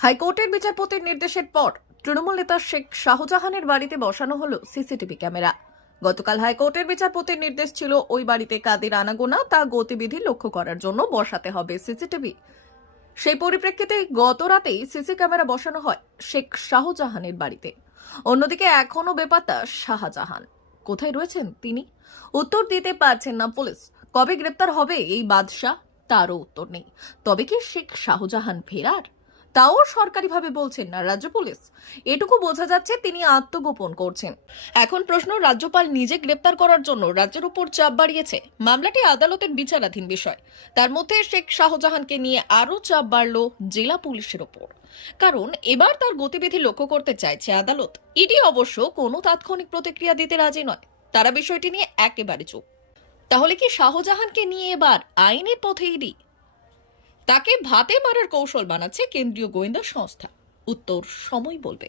হাইকোর্টের বিচারপতির নির্দেশের পর তৃণমূল নেতা শেখ শাহজাহানের বাড়িতে বসানো হলো সিসিটিভি ক্যামেরা। গতকাল হাইকোর্টের বিচারপতির নির্দেশ ছিল ওই বাড়িতে কাদের আনাগোনা তা গতিবিধি লক্ষ্য করার জন্য বসাতে হবে সিসিটিভি। সেই পরিপ্রেক্ষিতে গত রাতেই সিসি ক্যামেরা বসানো হয় শেখ শাহজাহানের বাড়িতে। অন্যদিকে এখনো বেপাত্তা শাহজাহান। কোথায় রয়েছেন তিনি? উত্তর দিতে পারছেন না পুলিশ। কবে গ্রেপ্তার হবে এই বাদশাহ তারও উত্তর নেই। তবে কি শেখ শাহজাহান ফেরার? তাও সরকারিভাবে বলছেন না রাজ্য পুলিশ। এটুকু বোঝা যাচ্ছে তিনি আত্মগোপন করছেন। এখন প্রশ্ন, রাজ্যপাল নিজে গ্রেপ্তার করার জন্য রাজ্যের উপর চাপ বাড়িয়েছে। মামলাটি আদালতের বিচারাধীন বিষয়। তার মধ্যে শেখ শাহজাহানকে নিয়ে আরও চাপ বাড়ল জেলা পুলিশের ওপর। কারণ এবার তার গতিবিধি লক্ষ্য করতে চাইছে আদালত। ইডি অবশ্য কোনো তাৎক্ষণিক প্রতিক্রিয়া দিতে রাজি নয়। তারা বিষয়টি নিয়ে একেবারে চুপ। তাহলে কি শাহজাহানকে নিয়ে এবার আইনের পথে ইডি? তাকে ভাতে মারার কৌশল বানাচ্ছে কেন্দ্রীয় গোয়েন্দা সংস্থা? উত্তর সময় বলবে।